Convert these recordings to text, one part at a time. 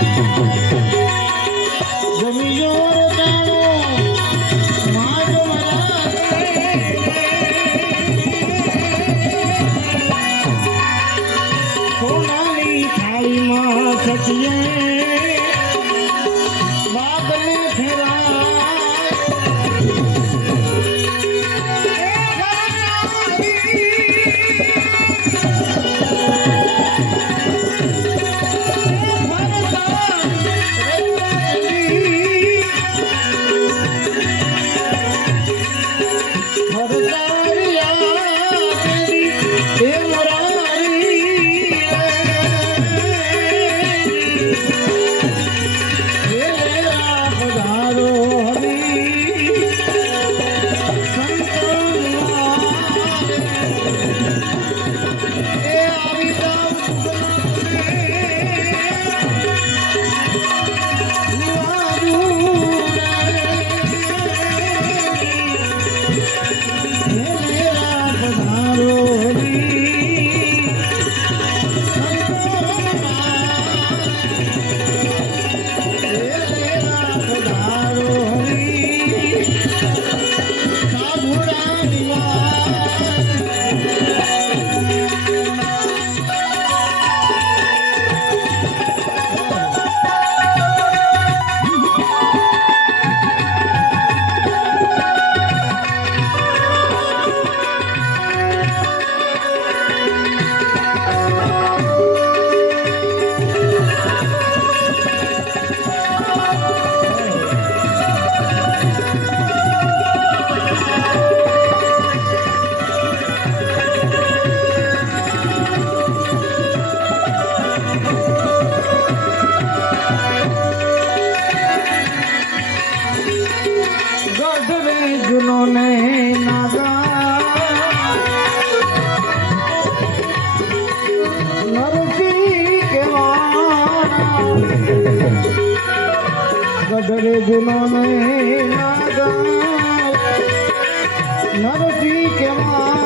Thank you. ગઢવે જુનો ને નાગા નરસિંહ કેવાના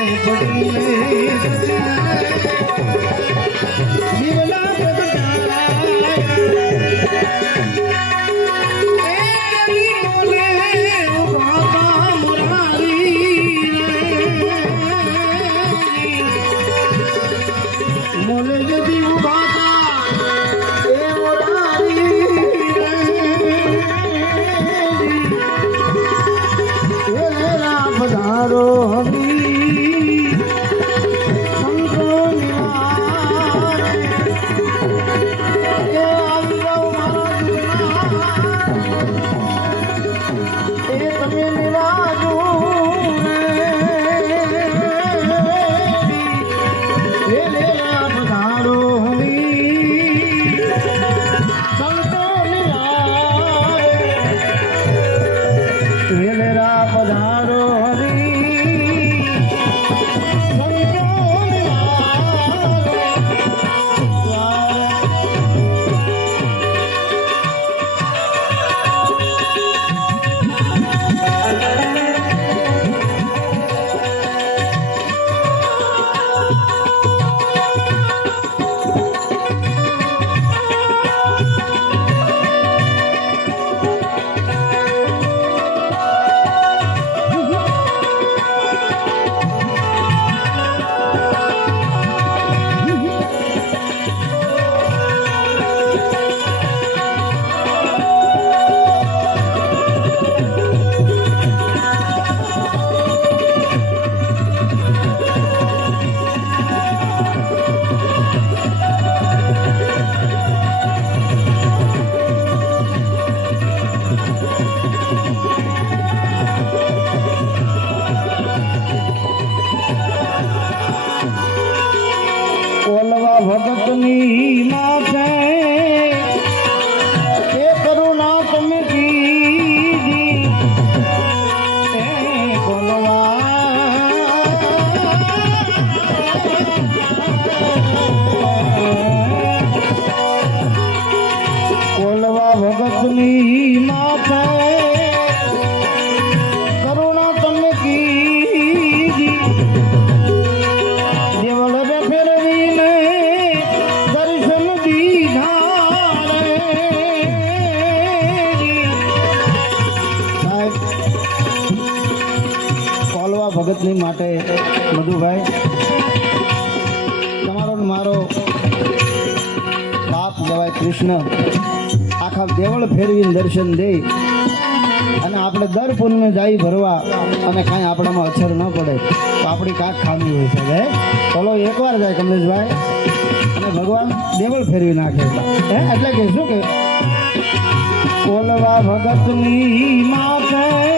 पड़े આખા દેવળ ફેરવીને દર્શન દે અને આપણે દર પૂનમે જાય ભરવા અને કાંઈ આપણામાં અછર ન પડે. તો આપણી કાંક ખામી હોય છે. ચલો એકવાર જાય કમલેશભાઈ. અને ભગવાન દેવળ ફેરવી નાખે. હે? એટલે કે શું કે? બોલવા ભગતની માતા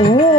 હું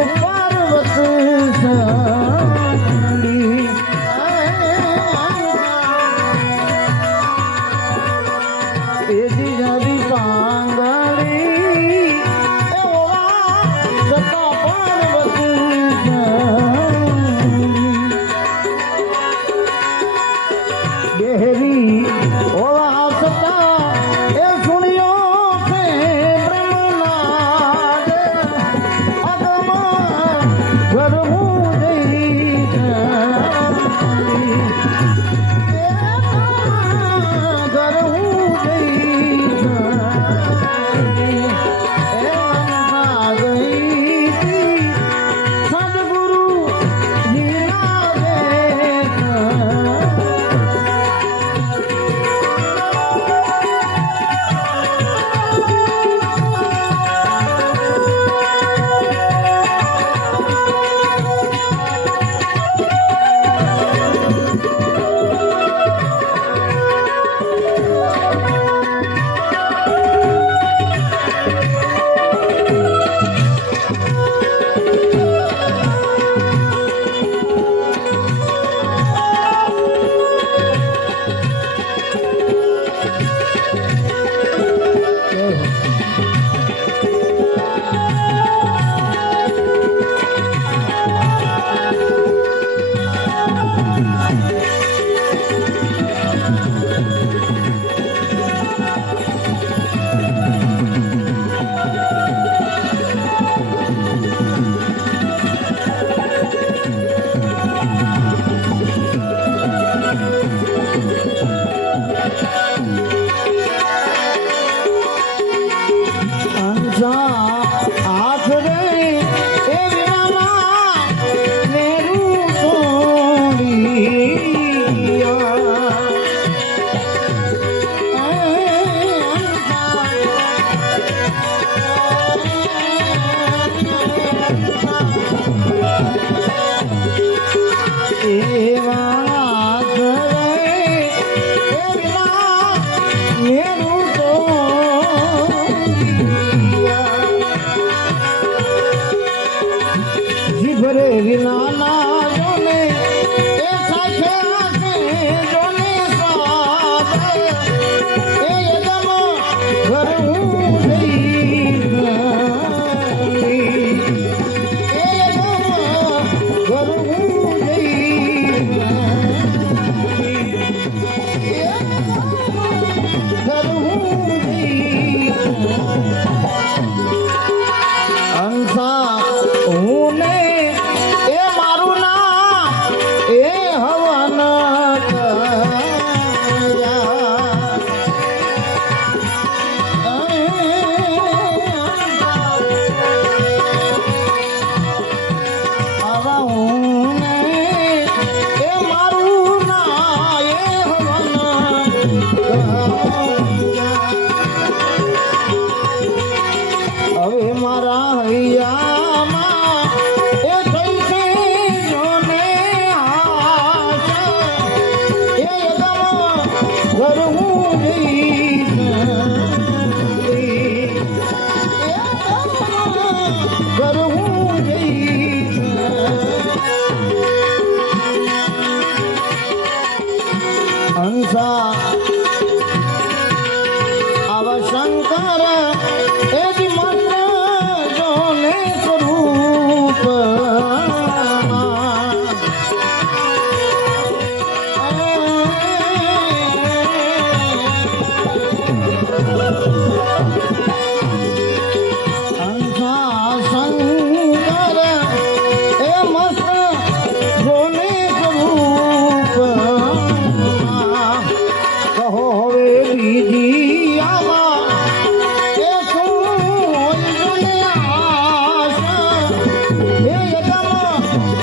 Oh,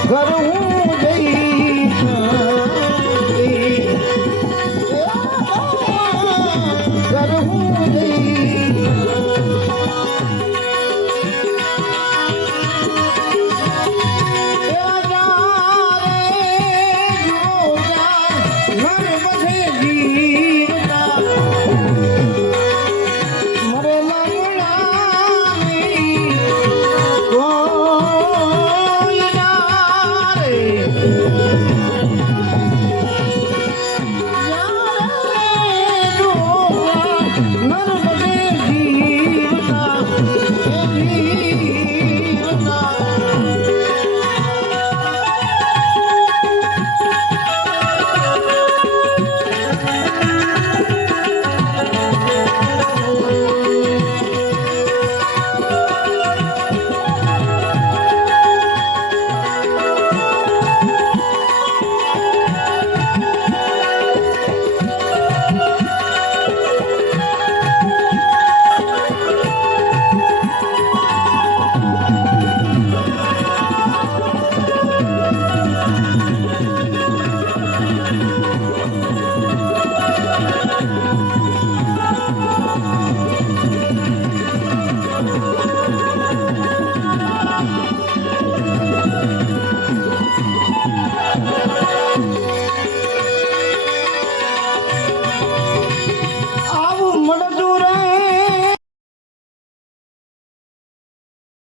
घर